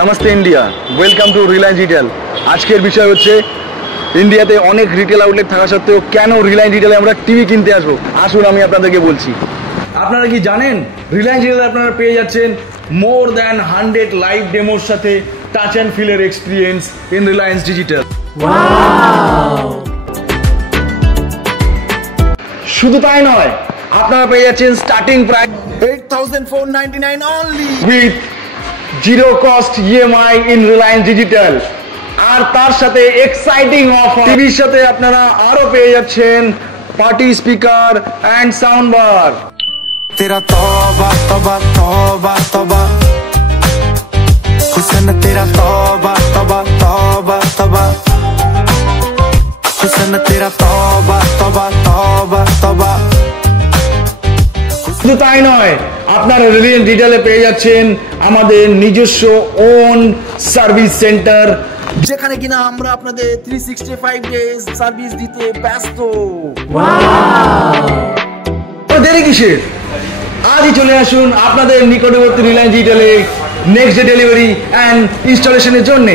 Namaste India, welcome to Reliance retail. আজকের বিষয় হচ্ছে ইন্ডিয়াতে অনেক রিটেল আউটলেট থাকা সত্ত্বেও কেন রিলায়েন্স রিটেলে আমরা টিভি কিনতে আসবো। আসুন আমি আপনাদেরকে বলছি। আপনারা কি জানেন রিলায়েন্স রিটেলে আপনারা পেয়ে যাচ্ছেন মোর দ্যান 100 লাইভ ডেমোর সাথে টাচ অ্যান্ড ফিলের এক্সপিরিয়েন্স ইন রিলায়েন্স ডিজিটাল। শুধু তাই নয়, আপনারা পেয়ে যাচ্ছেন starting price 8,499 only with zero cost EMI in Reliance Digital. আর তার সাথে এক্সাইটিং অফার, টিভির সাথে আপনারা আরো পেয়ে যাচ্ছেন party speaker and sound bar. तेरा तौबा तौबा तौबा तौबा हुस्न तेरा तौबा तौबा तौबा तौबा हुस्न तेरा तौबा तौबा तौबा तौबा। শুধু তাই নয়, আপনারা রিলায়েন্স ডিজিটালে পেয়ে যাচ্ছেন আমাদের নিজস্ব ওন সার্ভিস সেন্টার, যেখানে কিনা আমরা আপনাদের 365 ডেজ সার্ভিস দিতে ব্যস্ত। দেরি কিসের? আজই চলে আসুন আপনাদের নিকটবর্তী রিলায়েন্স ডিজিটালে নেক্সট ডে ডেলিভারি অ্যান্ড ইনস্টলেশনের জন্য।